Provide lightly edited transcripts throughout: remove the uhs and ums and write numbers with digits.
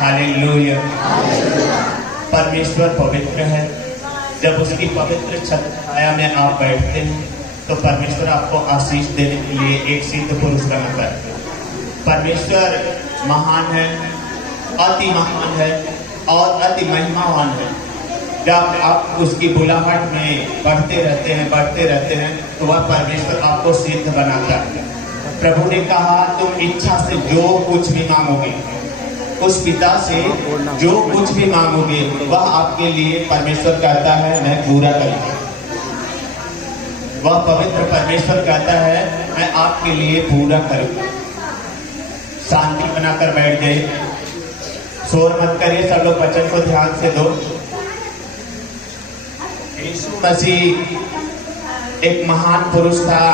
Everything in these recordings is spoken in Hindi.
हालेलुया। परमेश्वर पवित्र है। जब उसकी पवित्र छत्र छाया में आप बैठते हैं तो परमेश्वर आपको आशीष देने के लिए एक सिद्ध पुरुष बनाता है। परमेश्वर महान है, अति महान है और अति महिमावान है। जब आप उसकी बुलाहट में बढ़ते रहते हैं तो वह परमेश्वर आपको सिद्ध बनाता है। प्रभु ने कहा तुम इच्छा से जो कुछ भी मांगोगे, उस पिता से जो कुछ भी मांगोगे वह आपके लिए परमेश्वर कहता है मैं पूरा करूंगा। वह पवित्र परमेश्वर कहता है मैं आपके लिए पूरा करूंगा। शांति बनाकर बैठ जाइए, शोर मत करिए, सब लोग वचन को ध्यान से दो। यीशु मसीह एक महान पुरुष था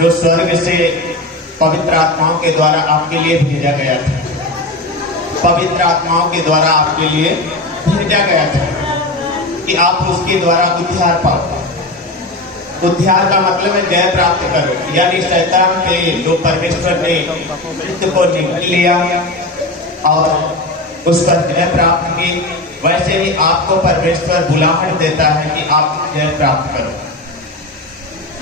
जो स्वर्ग से पवित्र आत्माओं के द्वारा आपके लिए भेजा गया था। पवित्र आत्माओं के द्वारा आपके लिए भेजा गया था कि आप उसके द्वारा उद्धार पाओ। उद्धार का मतलब है जय प्राप्त करो, यानी शैतान पे जो परमेश्वर ने मृत्यु को निगल लिया और उस पर जय प्राप्त की, वैसे ही आपको परमेश्वर बुलाहट देता है कि आप जय प्राप्त करो,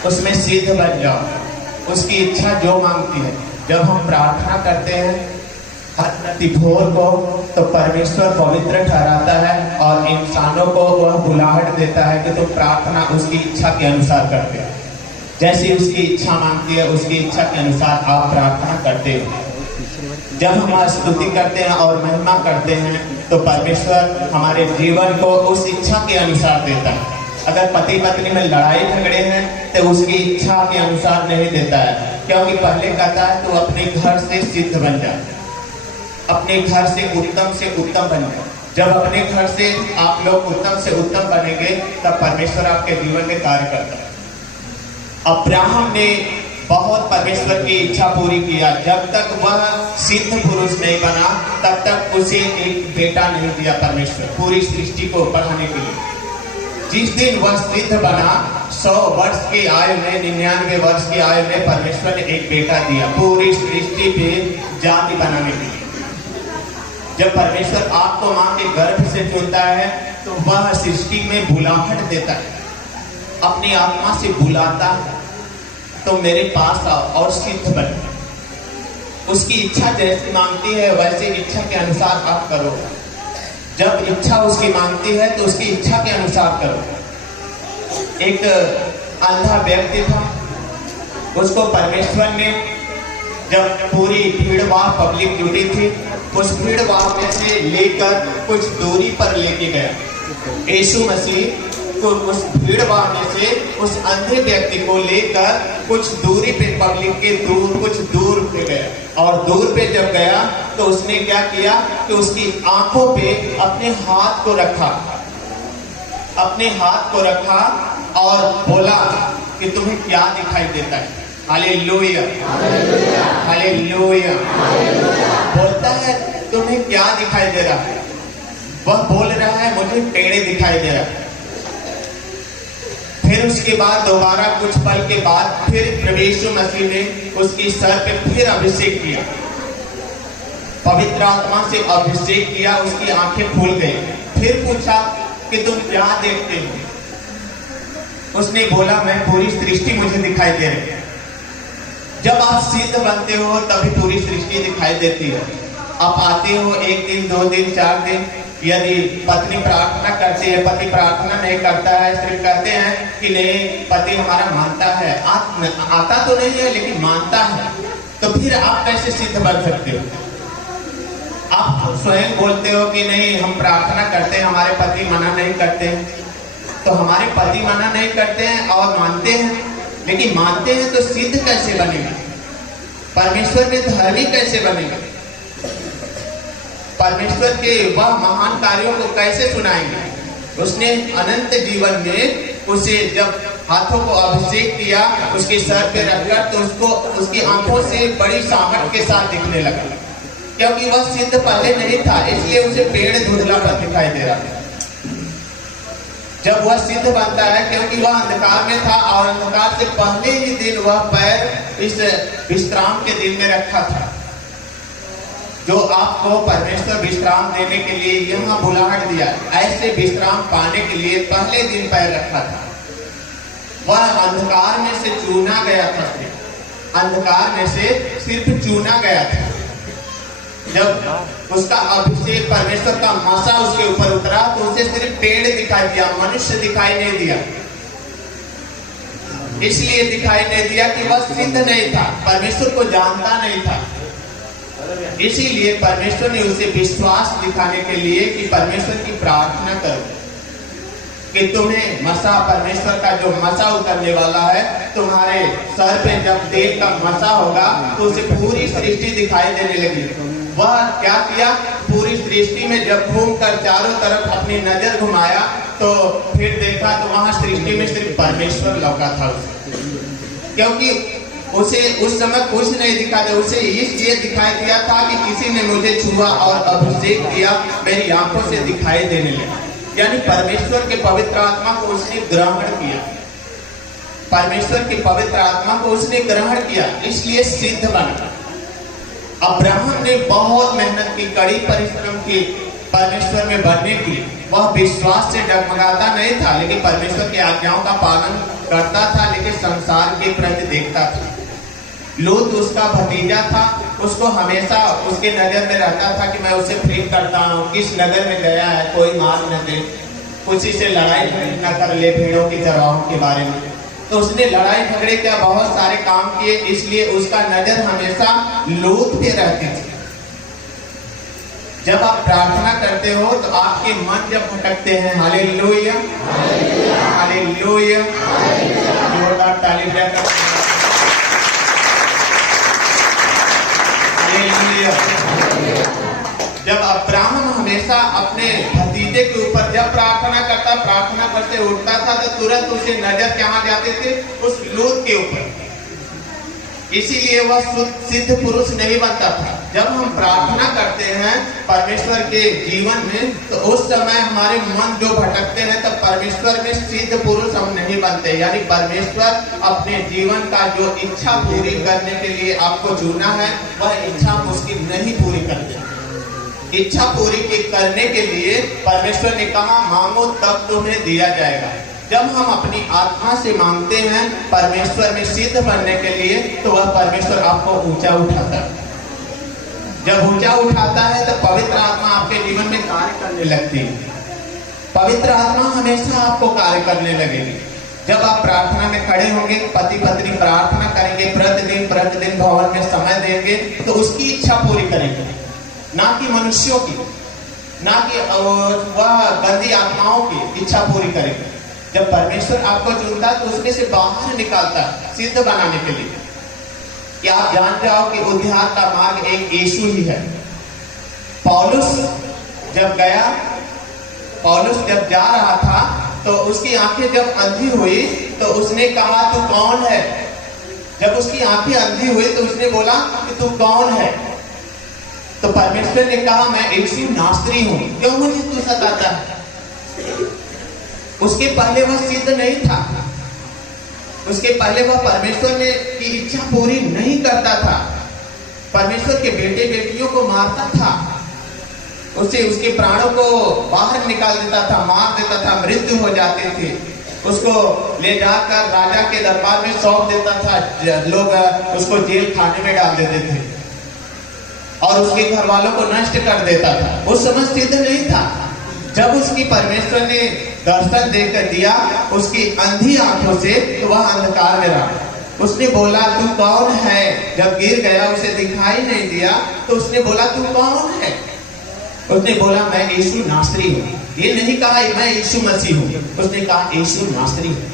उसमें सिद्ध बन जाओ। उसकी इच्छा जो मांगती है, जब हम प्रार्थना करते हैं हर प्रतिभोर को तो परमेश्वर पवित्र ठहराता है और इंसानों को वह बुलाहट देता है कि तुम प्रार्थना उसकी इच्छा के अनुसार करते हो। जैसी उसकी इच्छा मांगती है उसकी इच्छा के अनुसार आप प्रार्थना करते हो। जब हम स्तुति करते हैं और महिमा करते हैं तो परमेश्वर हमारे जीवन को उस इच्छा के अनुसार देता है। अगर पति पत्नी में लड़ाई झगड़े हैं तो उसकी इच्छा के अनुसार नहीं देता है, क्योंकि पहले कहता है तू अपने घर से सिद्ध बन जा, अपने घर से उत्तम बन जाए। जब अपने घर से आप लोग उत्तम से उत्तम बनेंगे तब परमेश्वर आपके जीवन में कार्य करता है। अब्राहम ने बहुत परमेश्वर की इच्छा पूरी किया। जब तक वह सिद्ध पुरुष नहीं बना तब तक उसे एक बेटा नहीं दिया परमेश्वर पूरी सृष्टि को बढ़ाने के लिए। जिस दिन वह सिद्ध बना 100 वर्ष की आयु में, 99 वर्ष की आयु में परमेश्वर ने एक बेटा दिया पूरी सृष्टि पे जाति बनाने के लिए। जब परमेश्वर आपको मां के गर्भ से चुनता है तो वह सृष्टि में बुलाहट देता है, अपनी आत्मा से बुलाता है तो मेरे पास आओ और सिद्ध बने। उसकी इच्छा जैसी मांगती है वैसे इच्छा के अनुसार आप करो। जब इच्छा उसकी मांगती है तो उसकी इच्छा के अनुसार करो। एक अंधा व्यक्ति था, उसको परमेश्वर ने जब पूरी भीड़भाड़ पब्लिक जुटी थी उस भीड़भाड़ में से लेकर कुछ दूरी पर लेके गया। यीशु मसीह तो उस भीड़भाड़ में से उस अंधे व्यक्ति को लेकर कुछ दूरी पे पब्लिक के कुछ दूर पे गया और दूर पे जब गया तो उसने क्या किया कि उसकी आंखों पे अपने हाथ को रखा और बोला कि तुम्हें क्या दिखाई देता है। Hallelujah, hallelujah. बोलता है तुम्हें क्या दिखाई दे रहा है? वह बोल रहा है मुझे पेड़ दिखाई दे रहा है। फिर उसके बाद दोबारा कुछ पल के बाद फिर प्रभु यीशु मसीह ने उसकी सर पे फिर अभिषेक किया, पवित्र आत्मा से अभिषेक किया, उसकी आंखें खुल गई। फिर पूछा कि तुम क्या देखते हो? उसने बोला मैं पूरी सृष्टि मुझे दिखाई दे रही है। जब आप सिद्ध बनते हो तभी पूरी सृष्टि दिखाई देती है। आप आते हो 1 दिन 2 दिन 4 दिन, यदि पत्नी प्रार्थना करती है, पति प्रार्थना नहीं करता है, सिर्फ कहते हैं कि नहीं पति हमारा मानता है, आता तो नहीं है लेकिन मानता है, तो फिर आप कैसे सिद्ध बन सकते हो? आप स्वयं बोलते हो कि नहीं हम प्रार्थना करते हैं, हमारे पति मना नहीं करते हैं। तो हमारे पति मना नहीं करते हैं और मानते हैं, लेकिन मानते हैं तो सिद्ध कैसे बनेंगे? परमेश्वर में धर्मी कैसे बनेंगे? परमेश्वर के वह महान कार्यों को कैसे सुनाएंगे? उसने अनंत जीवन में उसे जब हाथों को अभिषेक किया, उसके सर पे रखकर, तो उसको उसकी आंखों से बड़ी सामर्थ के साथ दिखने लगा, क्योंकि वह सिद्ध पहले नहीं था, इसलिए उसे पेड़ धुंधला पर दिखाई दे रहा था। जब वह सिद्ध बनता है, क्योंकि वह अंधकार में था और अंधकार से पहले ही दिन वह पैर इस विश्राम के दिन में रखा था। जो आपको परमेश्वर विश्राम देने के लिए यहाँ बुलाहट दिया, ऐसे विश्राम पाने के लिए पहले दिन पैर रखा था। वह अंधकार में से चुना गया था, अंधकार में से सिर्फ चुना गया था। जब उसका अभिषेक परमेश्वर का मसा उसके ऊपर उतरा तो उसे सिर्फ पेड़ दिखाई दिया, मनुष्य दिखाई नहीं दिया। इसलिए दिखाई नहीं दिया कि वह सिद्ध नहीं था, परमेश्वर को जानता नहीं था। इसीलिए परमेश्वर ने उसे विश्वास दिखाने के लिए कि परमेश्वर की प्रार्थना करो कि तुम्हें मसा, परमेश्वर का जो मसा उतरने वाला है तुम्हारे सर पे, जब देव का मसा होगा तो उसे पूरी सृष्टि दिखाई देने लगी। वह क्या किया, पूरी सृष्टि में जब घूमकर चारों तरफ अपनी नजर घुमाया तो फिर देखा तो वहां सृष्टि में सिर्फ परमेश्वर लौका था उसे, क्योंकि उसे उस समय कुछ नहीं दिखा था। उसे इसलिए दिखाई दिया था कि किसी ने मुझे छुआ और अभिषेक किया, मेरी आंखों से दिखाई देने लगा। यानी परमेश्वर के पवित्र आत्मा को उसने ग्रहण किया, परमेश्वर की पवित्र आत्मा को उसने ग्रहण किया, इसलिए सिद्ध बना। अब्राहम ने बहुत मेहनत की, कड़ी परिश्रम की परमेश्वर में बढ़ने की। वह विश्वास से डगमगाता नहीं था, लेकिन परमेश्वर की आज्ञाओं का पालन करता था, लेकिन संसार के प्रति देखता था। लूत उसका भतीजा था, उसको हमेशा उसके नजर में रहता था कि मैं उसे प्रेम करता हूँ, किस नगर में गया है कोई मार न दे, किसी से लड़ाई न कर ले भेड़ों की चरवाहों के बारे में। तो उसने लड़ाई झगड़े का बहुत सारे काम किए, इसलिए उसका नजर हमेशा लूत पे रहती थी। जब आप प्रार्थना करते हो तो आपके मन जब भटकते हैं, हालेलुया हालेलुया, जोरदार ताली बजाकर हालेलुया। जब अब्राहम हमेशा अपने भतीजे के ऊपर जब प्रार्थना करता, प्रार्थना करते उठता था तो तुरंत उसे नजर कहाँ जाते थे, उस लूत के ऊपर। इसीलिए वह सिद्ध पुरुष नहीं बनता था। जब हम प्रार्थना करते हैं परमेश्वर के जीवन में तो उस समय हमारे मन जो भटकते हैं तब परमेश्वर में सिद्ध पुरुष हम नहीं बनते। यानी परमेश्वर अपने जीवन का जो इच्छा पूरी करने के लिए आपको चुना है वह इच्छा उसकी नहीं पूरी करते। इच्छा पूरी करने के लिए परमेश्वर ने कहा मांगो तब तुम्हें दिया जाएगा। जब हम अपनी आत्मा से मांगते हैं परमेश्वर में सिद्ध बनने के लिए तो वह परमेश्वर आपको ऊंचा उठाता है। जब ऊंचा उठाता है तो पवित्र आत्मा आपके जीवन में कार्य करने लगती है। पवित्र आत्मा हमेशा आपको कार्य करने लगेगी। जब आप प्रार्थना में खड़े होंगे, पति पत्नी प्रार्थना करेंगे, प्रतिदिन भवन में समय देंगे तो उसकी इच्छा पूरी करेंगे, ना कि मनुष्यों की, ना कि वह गंदी आत्माओं की इच्छा पूरी करेंगे। जब परमेश्वर आपको चुनता तो उसमें से बाहर निकालता सिद्ध बनाने के लिए। कि आप जान जाओ कि उद्धार का मार्ग एक यीशु ही है। पौलुस जब जा रहा था तो उसकी आंखें जब अंधी हुई तो उसने कहा तू कौन है। जब उसकी आंखें अंधी हुई तो उसने बोला कि तू कौन है। तो परमेश्वर ने कहा मैं यीशु नासरी हूं, क्यों मुझे तू सताता है। उसके पहले वह सिद्ध नहीं था, उसके पहले वह परमेश्वर ने की इच्छा पूरी नहीं करता था। परमेश्वर के बेटे बेटियों को मारता था, उसके प्राणों को बाहर निकाल देता था, मार देता था, मृत्यु हो जाती थी। उसको ले जाकर राजा के दरबार में सौंप देता था, लोग उसको जेल खाने में डाल देते थे और उसके घर वालों को नष्ट कर देता था। उस समय सिद्ध नहीं था। जब उसकी परमेश्वर ने दर्शन देकर दिया उसकी अंधी आंखों से तो वह अंधकार में रहा। उसने बोला तू कौन है। जब गिर गया उसे दिखाई नहीं दिया तो उसने बोला तू कौन है। उसने बोला मैं यीशु नासरी हूँ। ये नहीं कहा मैं यीशु मसीह हूँ, उसने कहा यीशु नासरी हूँ,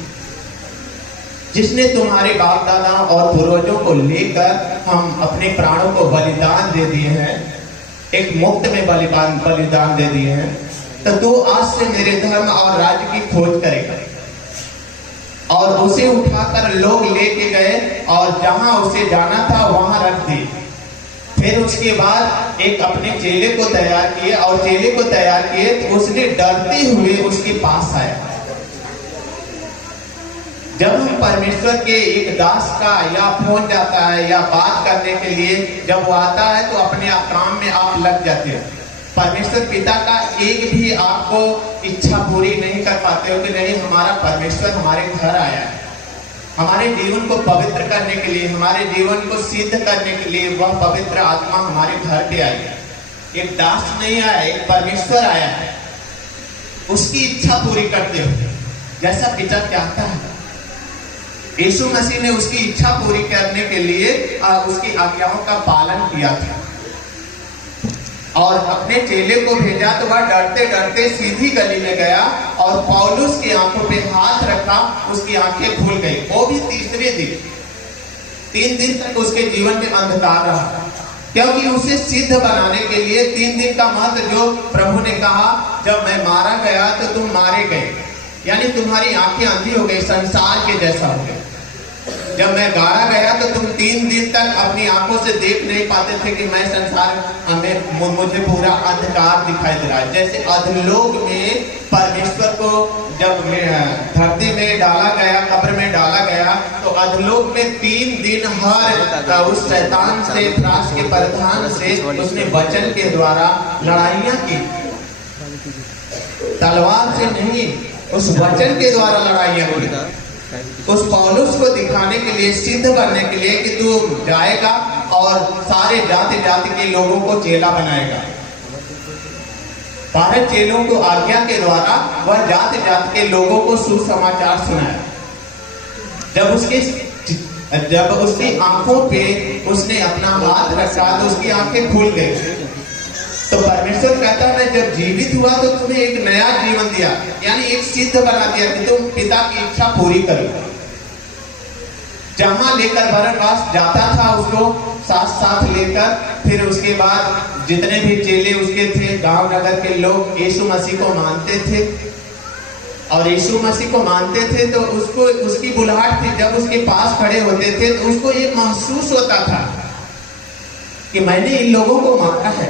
जिसने तुम्हारे बाप दादा और पूर्वजों को लेकर हम अपने प्राणों को बलिदान दे दिए हैं, एक मुफ्त में बलिदान दे दिए हैं। तो तू आज से मेरे धर्म और राज्य की खोज करेगा। और उसे उठाकर लोग लेके गए और जहां उसे जाना था वहां रख दिए। फिर उसके बाद एक अपने चेले को तैयार किए और चेले को तैयार किए तो उसने डरते हुए उसके पास आया। जब हम परमेश्वर के एक दास का या फोन जाता है या बात करने के लिए जब वो आता है तो अपने आप काम में आप लग जाते हो। परमेश्वर पिता का एक भी आपको इच्छा पूरी नहीं कर पाते हो कि नहीं हमारा परमेश्वर हमारे घर आया है, हमारे जीवन को पवित्र करने के लिए, हमारे जीवन को सिद्ध करने के लिए वह पवित्र आत्मा हमारे घर पे आई है। एक दास नहीं आया, एक परमेश्वर आया है, उसकी इच्छा पूरी करते हो जैसा पिता चाहता है। यीशु मसीह ने उसकी इच्छा पूरी करने के लिए उसकी आज्ञाओं का पालन किया था और अपने चेले को भेजा तो वह डरते डरते सीधी गली में गया और पौलुस की आंखों पे हाथ रखा, उसकी आंखें खुल गई। वो भी तीसरे दिन, 3 दिन तक उसके जीवन में अंधकार रहा, क्योंकि उसे सिद्ध बनाने के लिए 3 दिन का महत्व जो प्रभु ने कहा, जब मैं मारा गया तो तुम मारे गए, यानी तुम्हारी आंखें अंधी हो गई, संसार के जैसा हो गए। जब मैं गाड़ा गया तो तुम 3 दिन तक अपनी आंखों से देख नहीं पाते थे कि मैं संसार में मुझे पूरा अंधकार दिखाई दे रहा है। जैसे अधलोक में परमेश्वर को जब धरती में डाला गया, कब्र में डाला गया, तो अधलोक में 3 दिन हर उस शैतान से, त्रास के प्रधान से उसने वचन के द्वारा लड़ाइयां की, तलवार से नहीं, उस वचन के द्वारा लड़ाइयां की। उस पौलुस को दिखाने के लिए, सिद्ध करने के लिए कि तू जाएगा और सारे जाति जाति के लोगों को चेला बनाएगा। 12 चेलों को आज्ञा के द्वारा वह जाति जाति के लोगों को सुसमाचार सुनाया। जब उसकी आंखों पे उसने अपना हाथ रखा तो उसकी आंखें खुल गई। तो परमेश्वर कहता है जब जीवित हुआ तो तुम्हें एक नया जीवन दिया, यानी एक सिद्ध बना दिया कि तुम पिता की इच्छा पूरी करो। जहां लेकर बरनबास जाता था उसको साथ साथ लेकर, फिर उसके बाद जितने भी चेले उसके थे, गांव नगर के लोग यीशु मसीह को मानते थे और यीशु मसीह को मानते थे तो उसको उसकी बुलाहट थी। जब उसके पास खड़े होते थे तो उसको ये महसूस होता था कि मैंने इन लोगों को मारा है,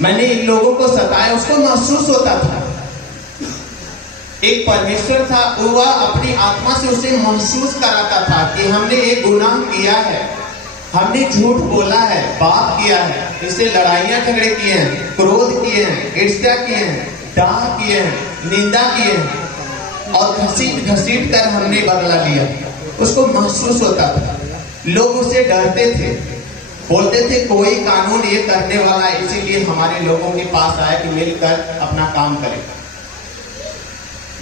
मैंने इन लोगों को सताया, उसको महसूस होता था। एक परमेश्वर था, वह अपनी आत्मा से उसे महसूस कराता था कि हमने एक गुनाह किया है, हमने झूठ बोला है, पाप किया है, इससे लड़ाइयां झगड़े किए हैं, क्रोध किए हैं, ईर्ष्या किए हैं, डाह किए हैं, निंदा किए हैं और घसीट घसीट कर हमने बदला लिया। उसको महसूस होता था। लोग उसे डरते थे, बोलते थे कोई कानून ये करने वाला है, इसीलिए हमारे लोगों के पास आया कि मिलकर अपना काम करें।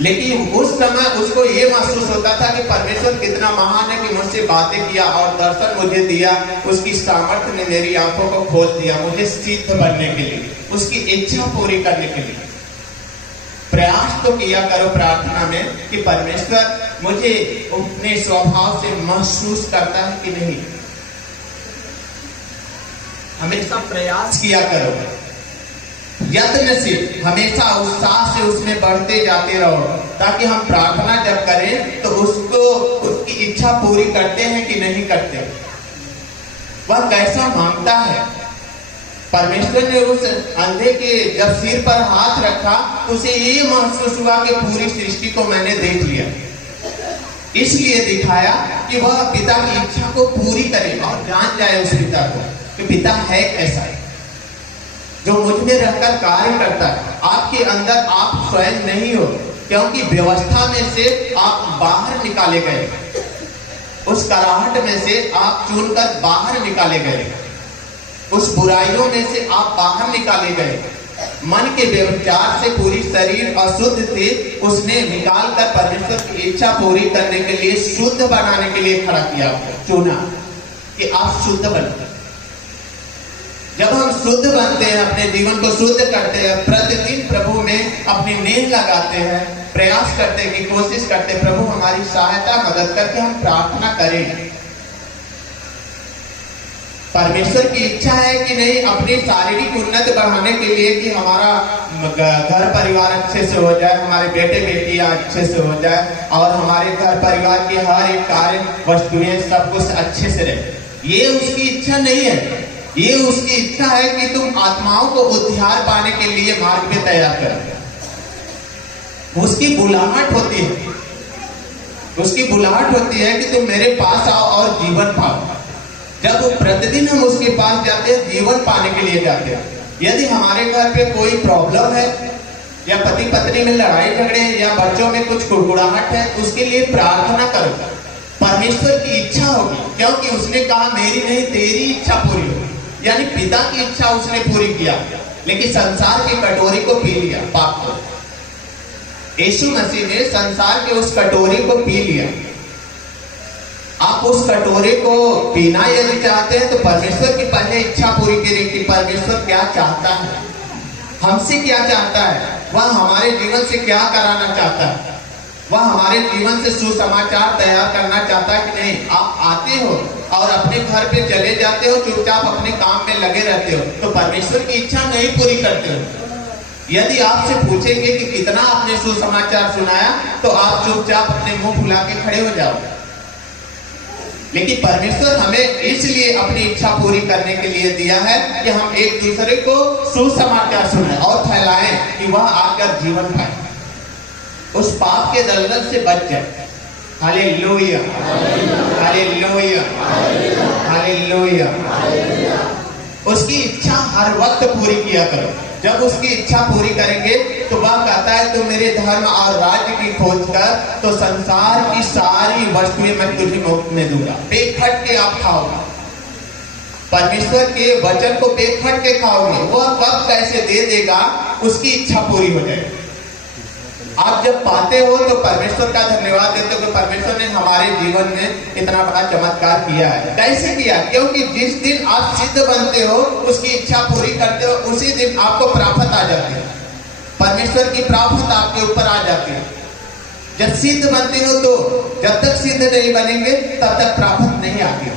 लेकिन उस समय उसको ये महसूस होता था कि परमेश्वर कितना महान है कि मुझसे बातें किया और दर्शन मुझे दिया, उसकी सामर्थ्य ने मेरी आंखों को खोल दिया मुझे सिद्ध बनने के लिए, उसकी इच्छा पूरी करने के लिए। प्रयास तो किया करो प्रार्थना में कि परमेश्वर मुझे अपने स्वभाव से महसूस करता है कि नहीं। हमेशा प्रयास किया करो, यत्न से, हमेशा उत्साह से उसमें बढ़ते जाते रहो, ताकि हम प्रार्थना जब करें तो उसको उसकी इच्छा पूरी करते हैं कि नहीं करते, वह कैसा मांगता है। परमेश्वर ने उस अंधे के जब सिर पर हाथ रखा तो उसे ये महसूस हुआ कि पूरी सृष्टि को मैंने देख लिया, इसलिए दिखाया कि वह पिता की इच्छा को पूरी करे और जान जाए उस पिता को कि पिता है कैसा, जो मुझ में रहकर कार्य करता है। आपके अंदर आप स्वयं नहीं हो, क्योंकि व्यवस्था में से आप बाहर निकाले गए, उस कराहट में से आप चुनकर बाहर निकाले गए, उस बुराइयों में से आप बाहर निकाले गए। मन के व्यभिचार से पूरी शरीर अशुद्ध थी, उसने निकाल कर परमेश्वर की इच्छा पूरी करने के लिए, शुद्ध बनाने के लिए खड़ा किया, चुना कि आप शुद्ध बने। जब हम शुद्ध बनते हैं, अपने जीवन को शुद्ध करते हैं, प्रतिदिन प्रभु में अपनी नींद लगाते हैं, प्रयास करते हैं कि कोशिश करते हैं प्रभु हमारी सहायता मदद करके हम प्रार्थना करें। परमेश्वर की इच्छा है कि नहीं अपनी शारीरिक उन्नति बढ़ाने के लिए कि हमारा घर परिवार अच्छे से हो जाए, हमारे बेटे बेटियां अच्छे से हो जाए और हमारे घर परिवार की हर एक कार्य वस्तुएं सब कुछ अच्छे से रहे। ये उसकी इच्छा नहीं है। ये उसकी इच्छा है कि तुम आत्माओं को उद्धार पाने के लिए मार्ग में तैयार करो। उसकी बुलाहट होती है। उसकी बुलाहट होती है कि तुम मेरे पास आओ और जीवन पाओ। जब वो प्रतिदिन हम उसके पास जाते हैं, जीवन पाने के लिए जाते हैं। यदि हमारे घर पे कोई प्रॉब्लम है या पति पत्नी में लड़ाई झगड़े या बच्चों में कुछ कुड़कुड़ाहट है, उसके लिए प्रार्थना करो। परमेश्वर की इच्छा होगी, क्योंकि उसने कहा मेरी नहीं तेरी इच्छा पूरी होगी। यानी पिता की इच्छा उसने पूरी किया, लेकिन संसार की कटोरी को पी लिया, पाप को। यीशु मसीह ने संसार के उस कटोरी को पी लिया। आप उस कटोरे को पीना यदि चाहते हैं तो परमेश्वर की पहले इच्छा पूरी करें कि परमेश्वर क्या चाहता है, हमसे क्या चाहता है, वह हमारे जीवन से क्या कराना चाहता है, वह हमारे जीवन से सुसमाचार तैयार करना चाहता है कि नहीं। आप आते हो और अपने घर पे चले जाते हो, चुपचाप अपने काम में लगे रहते हो, तो परमेश्वर की इच्छा नहीं पूरी करते हो। यदि आपसे पूछेंगे कि कितना आपने सुसमाचार सुनाया, तो आप चुपचाप अपने मुंह फुला के खड़े हो जाओ। लेकिन परमेश्वर हमें इसलिए अपनी इच्छा पूरी करने के लिए दिया है कि हम एक दूसरे को सुसमाचार सुनाएं और फैलाएं कि वह आकर जीवन पाए, उस पाप के दलदल से बच जाए। Hallelujah, hallelujah, hallelujah. उसकी इच्छा हर वक्त पूरी किया करो। जब उसकी इच्छा पूरी करेंगे तो वह कहता है तुम मेरे धर्म और राज्य की खोज कर, तो संसार की सारी वस्तुएं मैं तुझे मुफ्त में दूंगा। बेखट के आप खाओगे, परमेश्वर के वचन को बेखट के खाओगे। वह कब कैसे दे देगा, उसकी इच्छा पूरी हो जाएगी। आप जब पाते हो तो परमेश्वर का धन्यवाद देते हो कि परमेश्वर ने हमारे जीवन में इतना बड़ा चमत्कार किया है। कैसे किया? क्योंकि जिस दिन आप सिद्ध बनते हो, उसकी इच्छा पूरी करते हो, उसी दिन आपको प्राप्त आ जाती है। परमेश्वर की प्राप्त आपके ऊपर आ जाती है। जब सिद्ध बनते हो तो जब तक सिद्ध नहीं बनेंगे तब तक प्राप्त नहीं आती हो।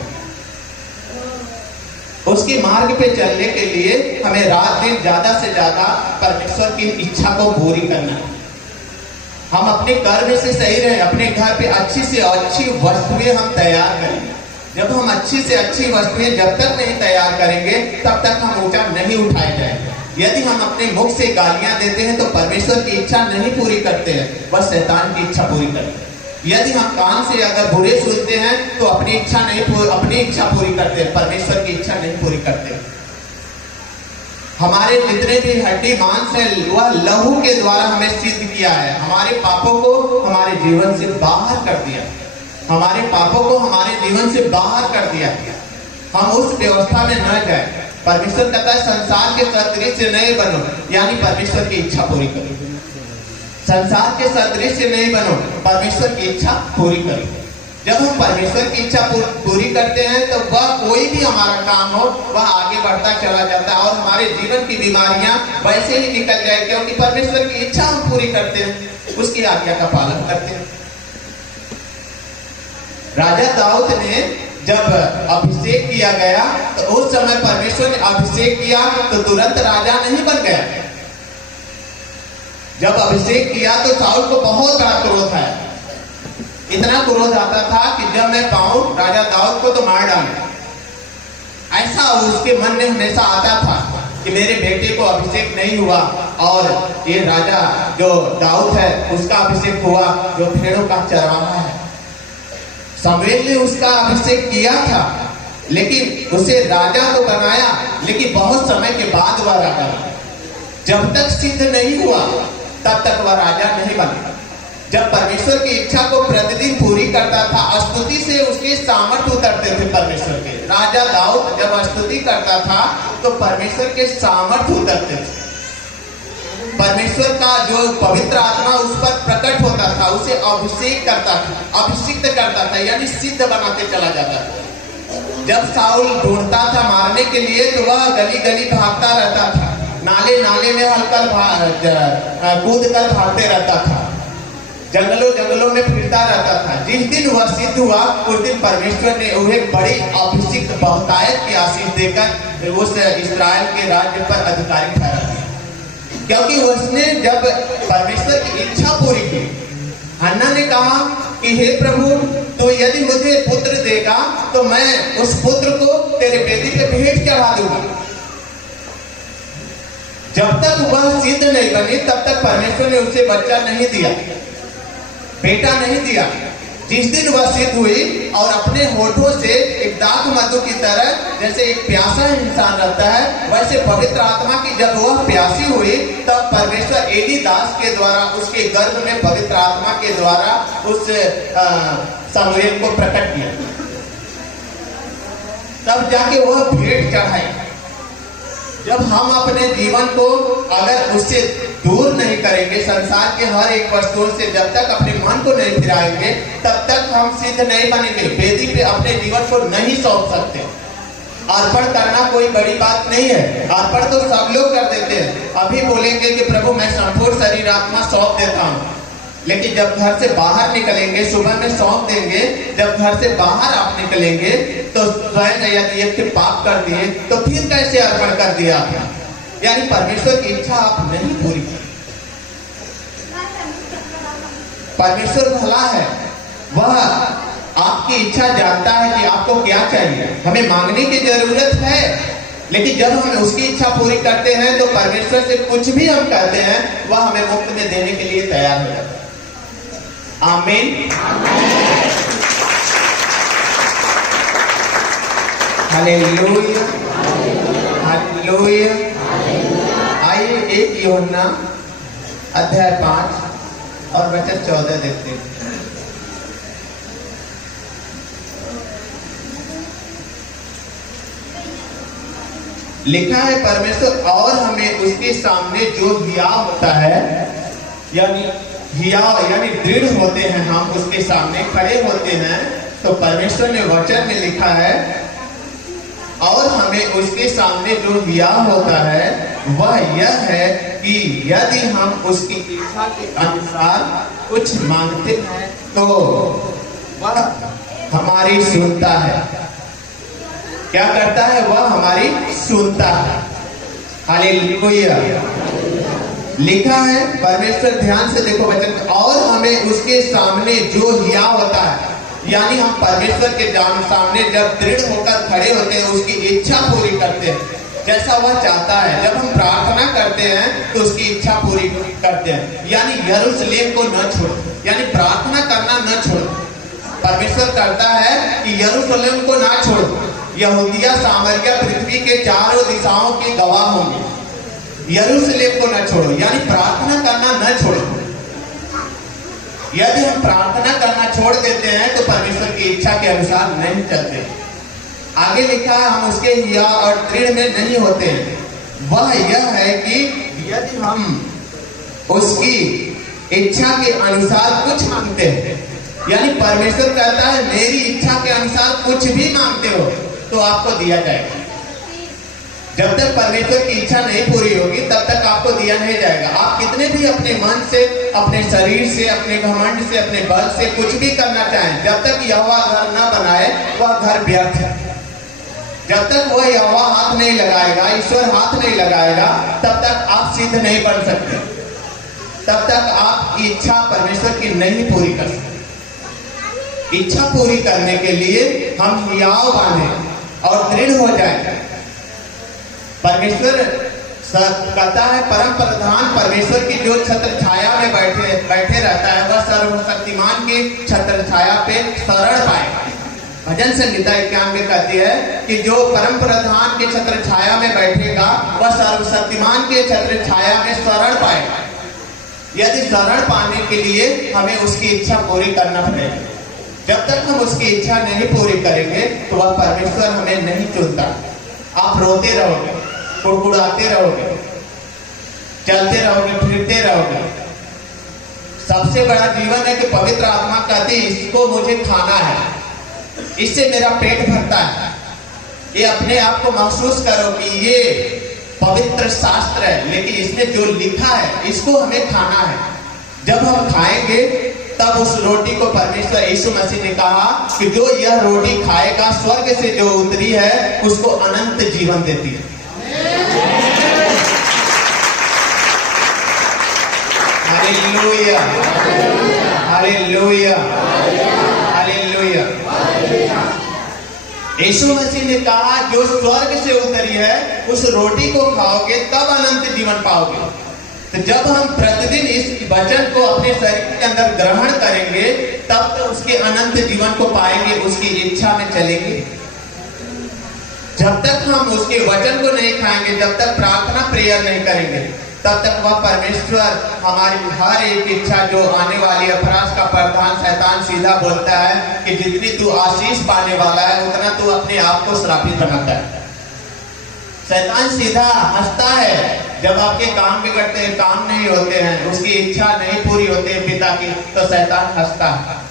उसके मार्ग पे चलने के लिए हमें रात दिन ज्यादा से ज्यादा परमेश्वर की इच्छा को पूरी करना है। हम अपने कर्म से सही रहे, अपने घर पे अच्छी से अच्छी वस्तुएं हम तैयार करेंगे। जब हम अच्छी से अच्छी वस्तुएं जब तक नहीं तैयार करेंगे तब तक हम ऊंचा नहीं उठाए जाएंगे। यदि हम अपने मुख से गालियां देते हैं तो परमेश्वर की इच्छा नहीं पूरी करते हैं, वह शैतान की इच्छा पूरी करते हैं। यदि हम कान से अगर बुरे सुनते हैं तो अपनी इच्छा पूरी करते हैं, परमेश्वर की इच्छा नहीं पूरी करते। हमारे जितने भी हड्डी मांस है वह लहू के द्वारा हमें सिद्ध किया है। हमारे पापों को हमारे जीवन से बाहर कर दिया, हमारे पापों को हमारे जीवन से बाहर कर दिया। हम उस व्यवस्था में न जाए। परमेश्वर कहता है संसार के सदृश्य नहीं बनो, यानी परमेश्वर की इच्छा पूरी करो। संसार के सदृश्य नहीं बनो, परमेश्वर की इच्छा पूरी करो। जब हम परमेश्वर की इच्छा पूरी करते हैं तो वह कोई भी हमारा काम हो वह आगे बढ़ता चला जाता है और हमारे जीवन की बीमारियां वैसे ही निकल जाए, क्योंकि परमेश्वर की इच्छा हम पूरी करते हैं, उसकी आज्ञा का पालन करते हैं। राजा दाऊद ने जब अभिषेक किया गया तो उस समय परमेश्वर ने अभिषेक किया तो तुरंत राजा नहीं बन गया। जब अभिषेक किया तो साउल को बहुत बड़ा क्रोध आया। इतना क्रोध आता था कि जब मैं पाऊं राजा दाऊद को तो मार डालूं। ऐसा उसके मन में हमेशा आता था कि मेरे बेटे को अभिषेक नहीं हुआ और ये राजा जो दाऊद है उसका अभिषेक हुआ, जो भेड़ों का चरवाहा है। शमूएल ने उसका अभिषेक किया था, लेकिन उसे राजा तो बनाया, लेकिन बहुत समय के बाद वह राजा बना। जब तक सिद्ध नहीं हुआ तब तक वह राजा नहीं बना। जब परमेश्वर की इच्छा को प्रतिदिन पूरी करता था, स्तुति से उसके सामर्थ उतरते थे परमेश्वर के। राजा दाऊद जब स्तुति करता था तो परमेश्वर के सामर्थ उतरते थे। परमेश्वर का जो पवित्र आत्मा उस पर प्रकट होता था, उसे अभिषेक करता था, अभिषिक्त करता था, यानी सिद्ध बनाते चला जाता था। जब साउल ढूंढता था मारने के लिए तो वह गली गली भागता रहता था, नाले नाले में हल्का कूद कर भागते रहता था, जंगलों जंगलों में फिरता रहता था। जिस दिन वह सिद्ध हुआ उस दिन परमेश्वर ने उन्हें बड़ी अभिषिक्त बहुतायत की आशीष देकर उस इस्राएल के राज्य पर अधिकारी ठहरा दिया, क्योंकि उसने जब परमेश्वर की इच्छा पूरी की। हन्ना ने कहा कि हे प्रभु, तो यदि मुझे पुत्र देगा तो मैं उस पुत्र को तेरे बेटी पे भेंट चढ़ा दूंगा। जब तक वह सिद्ध नहीं बनी तब तक परमेश्वर ने उसे बच्चा नहीं दिया, बेटा नहीं दिया। जिस दिन वह सिद्ध हुई और अपने होठों से एक दाख मधु की तरह जैसे एक प्यासा इंसान रहता है, वैसे पवित्र आत्मा की जब वह प्यासी हुई तब परमेश्वर एली दास के द्वारा उसके गर्भ में पवित्र आत्मा के द्वारा उस शमूएल को प्रकट किया। तब जाके वह भेंट चढ़ाई। जब हम अपने जीवन को अगर उससे दूर नहीं करेंगे, संसार के हर एक वस्तुओं से जब तक अपने मन को नहीं फिराएंगे, तब तक हम सिद्ध नहीं बनेंगे। वेदी पे अपने जीवन को नहीं सौंप सकते। अर्पण करना कोई बड़ी बात नहीं है। अर्पण तो सब लोग कर देते हैं। अभी बोलेंगे कि प्रभु मैं संपूर्ण शरीर आत्मा सौंप देता हूँ, लेकिन जब घर से बाहर निकलेंगे, सुबह में सौंप देंगे, जब घर से बाहर आप निकलेंगे तो स्वयं यदि एक पाप कर दिए तो फिर कैसे अर्पण कर दिया आपने? यानी परमेश्वर की इच्छा आप नहीं पूरी की। परमेश्वर भला है, वह आपकी इच्छा जानता है कि आपको क्या चाहिए। हमें मांगने की जरूरत है, लेकिन जब हम उसकी इच्छा पूरी करते हैं तो परमेश्वर से कुछ भी हम कहते हैं वह हमें मुफ्त में देने के लिए तैयार हो जाता है। आमीन। Hallelujah, hallelujah. आइए 1 यूहन्ना अध्याय 5 और वचन 14 देखते हैं। लिखा है परमेश्वर और हमें उसके सामने जो हिया होता है, यानी हिया यानी दृढ़ होते हैं, हम उसके सामने खड़े होते हैं। तो परमेश्वर ने वचन में लिखा है और हमें उसके सामने जो हिया होता है वह यह है कि यदि हम उसकी इच्छा के अनुसार कुछ मांगते हैं तो वह हमारी सुनता है। क्या करता है? वह हमारी सुनता है। हालेलुया। लिखा है परमेश्वर, ध्यान से देखो वचन, और हमें उसके सामने जो हिया होता है, यानी हम परमेश्वर के सामने जब दृढ़ होकर खड़े होते हैं, उसकी इच्छा पूरी करते हैं जैसा वह चाहता है। जब हम प्रार्थना करते हैं तो उसकी इच्छा पूरी करते हैं, यानी यरूशलेम को न छोड़ो, यानी प्रार्थना करना न छोड़ो। परमेश्वर करता है कि यरूशलेम को ना छोड़ो। यहूदिया सामरिया पृथ्वी के चारों दिशाओं के गवाह होंगे। यरूशलेम को न छोड़ो, यानी प्रार्थना करना न छोड़ो। यदि हम प्रार्थना करना छोड़ देते हैं तो परमेश्वर की इच्छा के अनुसार नहीं चलते। आगे लिखा है हम उसके हिया और दृढ़ में नहीं होते हैं। वह यह है कि यदि हम उसकी इच्छा के अनुसार कुछ मांगते हैं, यानी परमेश्वर कहता है मेरी इच्छा के अनुसार कुछ भी मांगते हो तो आपको दिया जाएगा। जब तक परमेश्वर की इच्छा नहीं पूरी होगी तब तक आपको दिया नहीं जाएगा। आप कितने भी अपने मन से, अपने शरीर से, अपने घमंड से, अपने बल से कुछ भी करना चाहें, जब तक यहोवा घर न बनाए वह घर व्यर्थ है। जब तक वह यहोवा हाथ नहीं लगाएगा, ईश्वर हाथ नहीं लगाएगा, तब तक आप सिद्ध नहीं बन सकते। तब तक आपकी इच्छा परमेश्वर की नहीं पूरी कर सकते। इच्छा पूरी करने के लिए हम हियाव बने और दृढ़ हो जाए। परमेश्वर कहता है परम प्रधान परमेश्वर की जो छत्र छाया में बैठे रहता है वह सर्वशक्तिमान की छत्र छाया पे शरण पाएगा। भजन संहिता 91 कहती है कि जो परम प्रधान के छत्र छाया में बैठेगा वह सर्वशक्तिमान के छत्र छाया में शरण पाएगा। यदि शरण पाने के लिए हमें उसकी इच्छा पूरी करना पड़ेगा। जब तक हम उसकी इच्छा नहीं पूरी करेंगे तो वह परमेश्वर हमें नहीं चुनता। आप रोते रहोगे, कुड़कुड़ाते रहोगे, चलते रहोगे, फिरते रहोगे। सबसे बड़ा जीवन है कि पवित्र आत्मा कहती है इसको मुझे खाना है, इससे मेरा पेट भरता है। ये अपने आप को महसूस करो कि ये पवित्र शास्त्र है, लेकिन इसमें जो लिखा है इसको हमें खाना है। जब हम खाएंगे तब उस रोटी को परमेश्वर यीशु मसीह ने कहा कि जो यह रोटी खाएगा स्वर्ग से जो उतरी है उसको अनंत जीवन देती है। Hallelujah, hallelujah, hallelujah. Yeshu Masih ने कहा जो स्वर्ग से उतरी है उस रोटी को खाओगे तब अनंत जीवन पाओगे। तो जब हम प्रतिदिन इस वचन को अपने शरीर के अंदर ग्रहण करेंगे, तब तो उसके अनंत जीवन को पाएंगे, उसकी इच्छा में चलेंगे। जब तक हम उसके वचन को नहीं खाएंगे, जब तक प्रार्थना प्रेयर नहीं करेंगे, तब तक वह परमेश्वर हमारी हर एक इच्छा जो आने वाली अपराध का प्रधान शैतान सीधा बोलता है कि जितनी तू आशीष पाने वाला है उतना तू अपने आप को श्रापित बनाता है। शैतान सीधा हंसता है जब आपके काम बिगड़ते हैं, काम नहीं होते हैं, उसकी इच्छा नहीं पूरी होती है पिता की, तो शैतान हंसता है।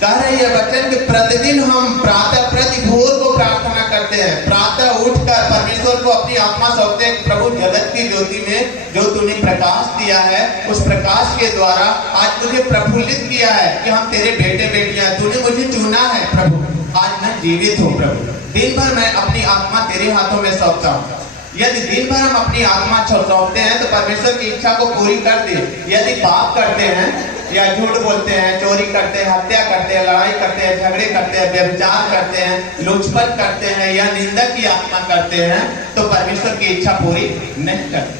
कह रहे हैं वचन कि प्रतिदिन हम प्रातः प्रति भोर को प्रार्थना करते हैं, प्रातः उठकर परमेश्वर को अपनी आत्मा सौंपते हैं। प्रभु जगत की ज्योति में जो तूने प्रकाश दिया है, उस प्रकाश के द्वारा आज मुझे प्रफुल्लित किया है कि हम तेरे बेटे बेटियां, तूने मुझे चुना है प्रभु, आज मैं जीवित हूँ प्रभु। दिन भर मैं अपनी आत्मा तेरे हाथों में सौंपता हूँ। यदि दिन भर हम अपनी आत्मा सौंपते हैं तो परमेश्वर की इच्छा को पूरी कर दे। यदि पाप करते हैं या झूठ बोलते हैं, चोरी करते हैं, हत्या करते हैं, लड़ाई करते हैं, झगड़े करते हैं, व्यभिचार करते हैं, लुचपत करते हैं या निंदा की आत्मा करते हैं, तो परमेश्वर की इच्छा पूरी नहीं करते।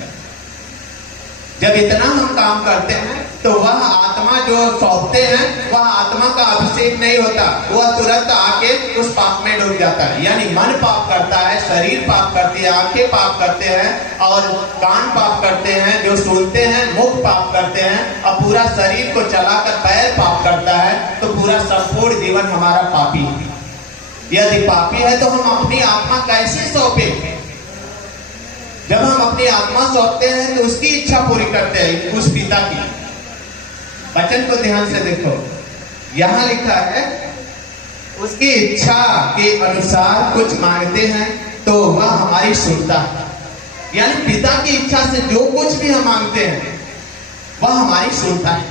जब इतना हम काम करते हैं तो वह आत्मा जो सौंपते हैं, वह आत्मा का अभिषेक नहीं होता, वह तुरंत आके उस पाप में डूब जाता है। यानी मन पाप करता है, शरीर पाप करती है, आंखें पाप करते हैं और कान पाप करते हैं, जो सुनते हैं, मुख पाप करते हैं और पूरा शरीर को चलाकर पैर पाप करता है, तो पूरा संपूर्ण जीवन हमारा पापी है। यदि पापी है तो हम अपनी आत्मा कैसे सौंपे? जब हम अपनी आत्मा सौंपते हैं तो उसकी इच्छा पूरी करते हैं, उस पिता की। वचन को ध्यान से देखो, यहां लिखा है उसकी इच्छा के अनुसार कुछ मांगते हैं तो वह हमारी सुनता है। यानी पिता की इच्छा से जो कुछ भी हम मांगते हैं वह हमारी सुनता है।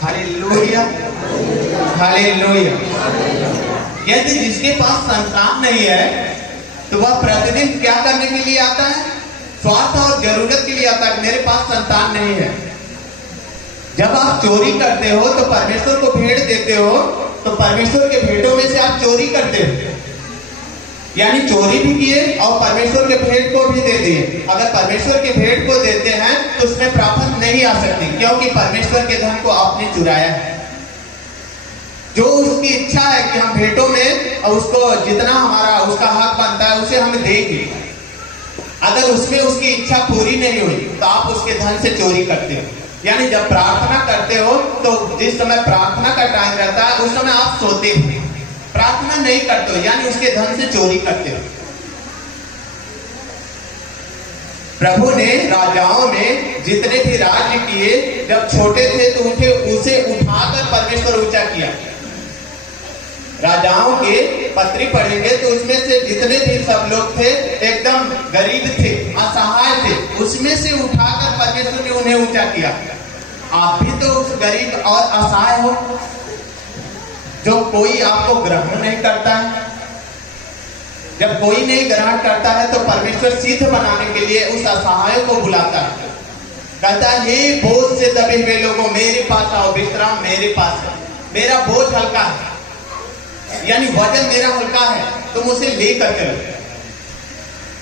Hallelujah, hallelujah. यदि जिसके पास संतान नहीं है तो वह प्रतिदिन क्या करने के लिए आता है? स्वार्थ और जरूरत के लिए आता है। मेरे पास संतान नहीं है। जब आप चोरी करते हो तो परमेश्वर को भेंट देते हो, तो परमेश्वर के भेंटों में से आप चोरी करते हो, यानी चोरी भी किए और परमेश्वर के भेंट को भी दे दिए। अगर परमेश्वर के भेंट को देते हैं तो उसमें प्राप्त नहीं आ सकती, क्योंकि परमेश्वर के धन को आपने चुराया है। जो उसकी इच्छा है कि हम भेंटों में और उसको जितना हमारा उसका हक बनता है उसे हम देंगे। अगर उसमें उसकी इच्छा पूरी नहीं हुई तो आप उसके धन से चोरी करते हो। यानी जब प्रार्थना करते हो तो जिस समय प्रार्थना का टाइम रहता है उस समय आप सोते हो, प्रार्थना नहीं करते हो, यानी उसके धन से चोरी करते हो। प्रभु ने राजाओं में जितने भी राज्य किए, जब छोटे थे तो उसे उठाकर परमेश्वर ऊंचा किया। राजाओं के पत्री पढ़ेंगे तो उसमें से जितने भी सब लोग थे एकदम गरीब थे, असहाय थे, उसमें से उठाकर परमेश्वर ने उन्हें ऊंचा किया। आप भी तो उस गरीब और असहाय हो जो कोई आपको ग्रहण नहीं करता है। जब कोई नहीं ग्रहण करता है तो परमेश्वर सिद्ध बनाने के लिए उस असहाय को बुलाता है, कहता है हे बोझ से दबे हुए लोगों मेरे पास आओ, विश्राम मेरे पास है, मेरा बोझ हल्का है, यानी वजन मेरा हल्का है, तुम उसे लेकर चलो।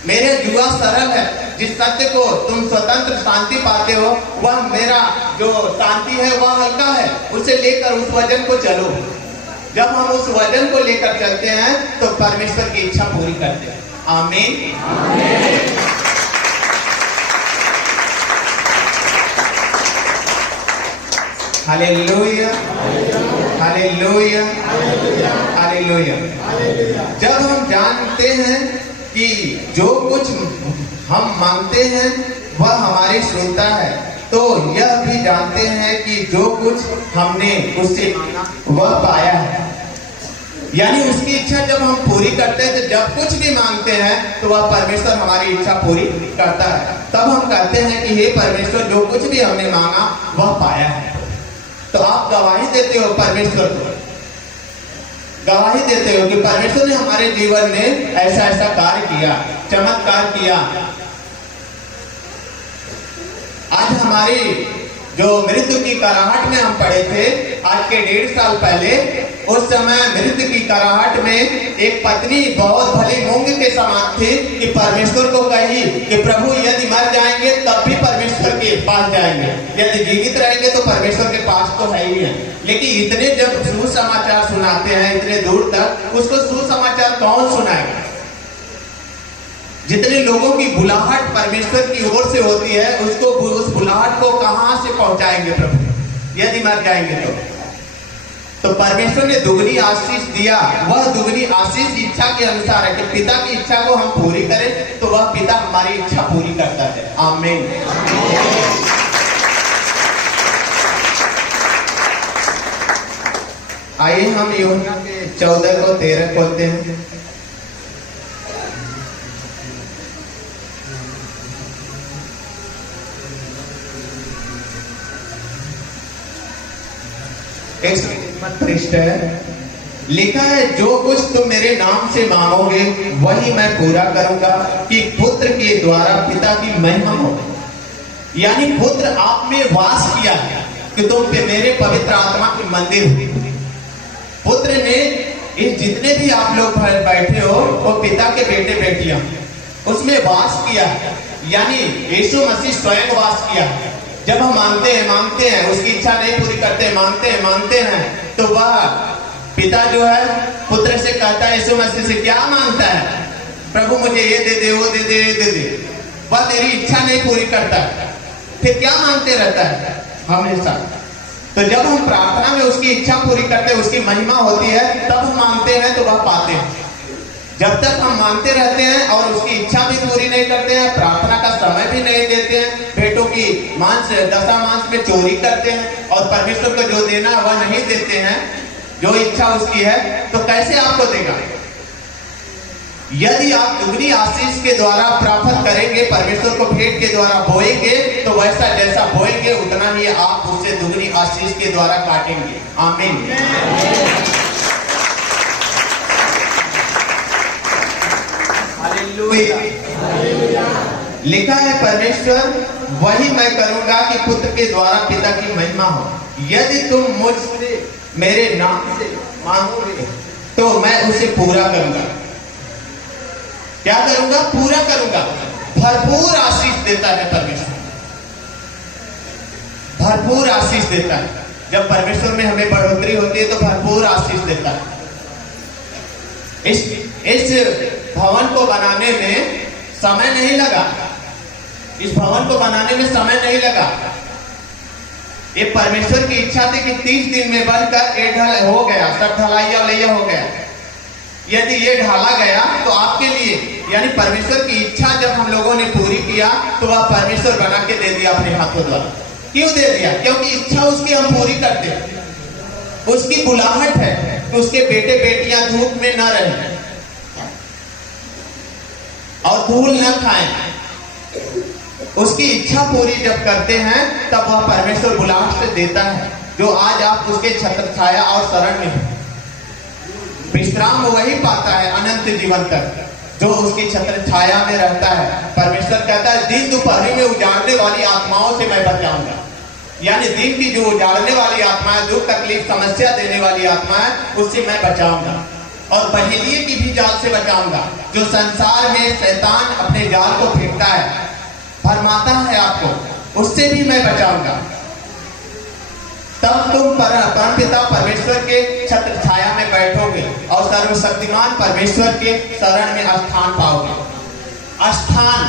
मेरा जुआ सरल है, जिस सत्य को तुम स्वतंत्र शांति पाते हो वह मेरा जो शांति है वह हल्का है, उसे लेकर उस वजन को चलो। जब हम उस वजन को लेकर चलते हैं तो परमेश्वर की इच्छा पूरी करते हैं। आमीन, आमीन। Hallelujah, hallelujah, hallelujah. जब हम जानते हैं कि जो कुछ हम मांगते हैं वह हमारी सुनता है, तो यह भी जानते हैं कि जो कुछ हमने उससे मांगा वह पाया है। यानी उसकी इच्छा जब हम पूरी करते हैं, तो जब कुछ भी मांगते हैं तो वह परमेश्वर हमारी इच्छा पूरी करता है। तब हम कहते हैं कि हे परमेश्वर, जो कुछ भी हमने मांगा वह पाया है। तो आप गवाही देते हो परमेश्वर को, गवाही देते हो कि परमेश्वर ने हमारे जीवन में ऐसा ऐसा कार्य किया, चमत्कार किया। आज हमारी जो मृत्यु की कराहट में हम पड़े थे, आज के 1.5 साल पहले उस समय मृत्यु की कराहट में एक पत्नी बहुत भली मूंग के समान थी कि परमेश्वर को कही कि प्रभु यदि मर जाएंगे तब भी परमेश्वर के पास जाएंगे, यदि जीवित रहेंगे तो परमेश्वर के पास तो है ही है। लेकिन इतने जब सुसमाचार सुनाते हैं इतने दूर तक, उसको सुसमाचार कौन सुनाएगा? जितने लोगों की बुलाहट परमेश्वर की ओर से होती है, उसको उस बुलाहट को कहां से पहुंचाएंगे प्रभु यदि मर जाएंगे तो परमेश्वर ने दुगनी आशीष दिया। वह दुगनी आशीष इच्छा के अनुसार है कि पिता की इच्छा को हम पूरी करें तो वह पिता हमारी इच्छा पूरी करता है। आमीन। आइए हम यूहन्ना के 14 को 13 खोलते हैं। पृष्ठ है, लिखा है जो कुछ तुम मेरे नाम से मांगोगे वही मैं पूरा करूंगा कि पुत्र के द्वारा पिता की महिमा हो। यानी पुत्र आप में वास किया है कि तुम मेरे पवित्र आत्मा के मंदिर हो। पुत्र ने इस जितने भी आप लोग बैठे हो वो पिता के बेटे बेटियां उसमें वास किया है। यानी यीशु मसीह स्वयं वास किया। जब हम मांगते हैं उसकी इच्छा नहीं पूरी करते, मांगते हैं तो वह पिता जो है पुत्र से कहता है, यीशु मसीह से क्या मांगता है? प्रभु मुझे ये दे दे, वो दे दे, ये दे दे। वह तेरी इच्छा नहीं पूरी करता, फिर क्या मांगते रहता है हमेशा। तो जब हम प्रार्थना में उसकी इच्छा पूरी करते हैं, उसकी महिमा होती है, तब हम मांगते हैं तो वह पाते हैं। जब तक हम मांगते रहते हैं और उसकी इच्छा भी पूरी नहीं करते हैं, प्रार्थना का समय भी नहीं देते हैं, बेटों की दशा मांस में चोरी करते हैं और परमेश्वर को जो देना वह नहीं देते हैं, जो इच्छा उसकी है, तो कैसे आपको देगा? यदि आप दुगनी आशीष के द्वारा प्राप्त करेंगे, परमेश्वर को भेंट के द्वारा बोएंगे, तो वैसा जैसा बोएंगे उतना ही आप उससे दुगनी आशीष के द्वारा काटेंगे। आमीन। लिखा है परमेश्वर वही मैं करूंगा कि पुत्र के द्वारा पिता की महिमा हो। यदि तुम मुझसे मेरे नाम से मांगोगे तो मैं उसे पूरा करूंगा। क्या करूंगा? पूरा करूंगा। भरपूर आशीष देता है परमेश्वर, भरपूर आशीष देता है। जब परमेश्वर में हमें बढ़ोतरी होती है तो भरपूर आशीष देता है। इस भवन को बनाने में समय नहीं लगा, इस भवन को बनाने में समय नहीं लगा। ये परमेश्वर की इच्छा थी कि 30 दिन में बनकर ये ढल हो गया, सब ढलाइया वलैया हो गया। यदि ये ढाला गया तो आपके लिए, यानी परमेश्वर की इच्छा जब हम लोगों ने पूरी किया तो वह परमेश्वर बना के दे दिया अपने हाथों द्वारा। क्यों दे दिया? क्योंकि इच्छा उसकी हम पूरी करते हैं। उसकी बुलाहट है कि उसके बेटे बेटियां धूप में न रहें और धूल न खाएं। उसकी इच्छा पूरी जब करते हैं तब वह परमेश्वर बुलाहट से देता है, जो आज आप उसके छत्र छाया और शरण में हैं। विश्राम वही पाता है अनंत जीवन तक जो उसकी छत्र छाया में रहता है। परमेश्वर कहता है दिन दोपहरी में उजाड़ने वाली आत्माओं से मैं बचाऊंगा। यानी दिन की जो उजाड़ने वाली आत्मा है, जो तकलीफ समस्या देने वाली आत्मा है, उससे मैं बचाऊंगा। और बहेलिये की भी जाल से बचाऊंगा, जो संसार में शैतान अपने जाल को फेंकता है, भरमाता है आपको, उससे भी मैं बचाऊंगा। तब तुम परमपिता परमेश्वर के छत्र छाया में बैठोगे और सर्वशक्तिमान परमेश्वर के शरण में स्थान पाओगे। स्थान